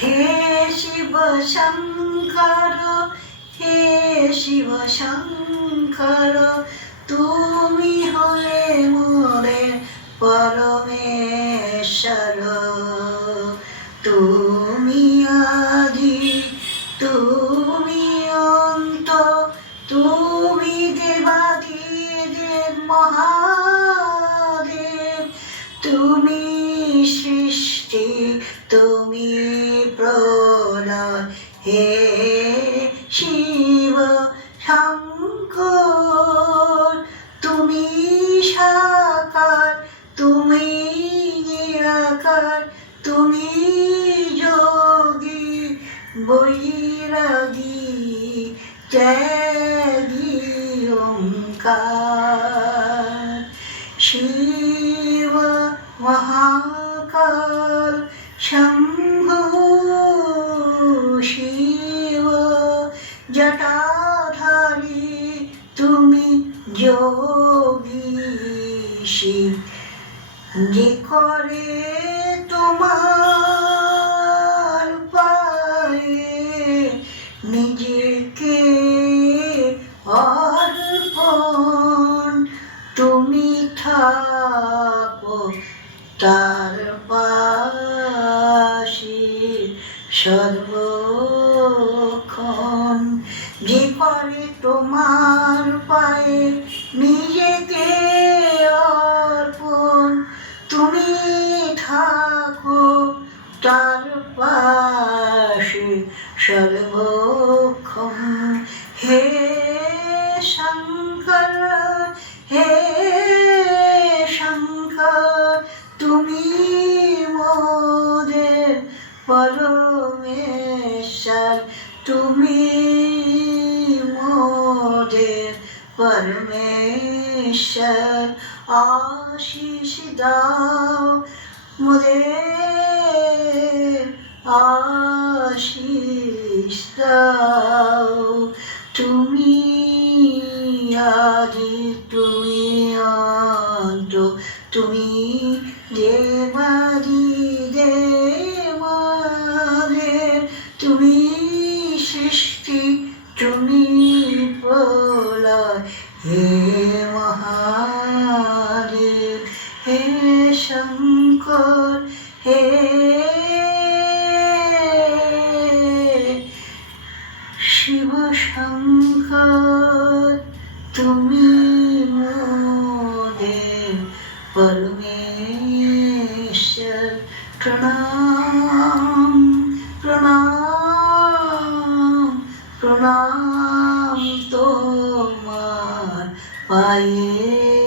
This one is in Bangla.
হে শিব শঙ্কর, হে শিব শঙ্কর, তুমি হলে মোদের পরমেশ্বর। তুমি আদি, তুমি অন্ত, তুমি দেবাদিদেব মহাদেব। তুমি সৃষ্টি, তুমি প্রলয়, হে শিব শঙ্কর। তুমি সাকার, তুমি নিরাকার, তুমি যোগী বৈরাগী ত্যাগী ওঙ্কার। শিব মহাকাল শম্ভু শিব জটাধারী, তুমি যোগী শিব। যে করে তোমার পায়ে নিজেকে অর্পণ, তুমি থাকো তার পাশে সর্বক্ষণ। যে করে তোমার পায়ে নিজেকে অর্পণ, তুমি থাকো তার পাশে সর্বক্ষণ। হে শঙ্কর, হে শঙ্কর, তুমি মোদের পরমেশ্বর, তুমি মোদের পরমেশ্বর। আশিস দাও মোদের, আশিস দাও। তুমি আদি, তুমি অন্ত, তুমি দেবাদিদেব মহাদেব। তুমি সৃষ্টি, তুমি প্রলয়, হে মহাদেব। হে শঙ্কর, হে শিব শঙ্কর, তুমি মোদের পরমেশ্বর। প্রণাম প্রণাম প্রণাম তোমার পায়ে।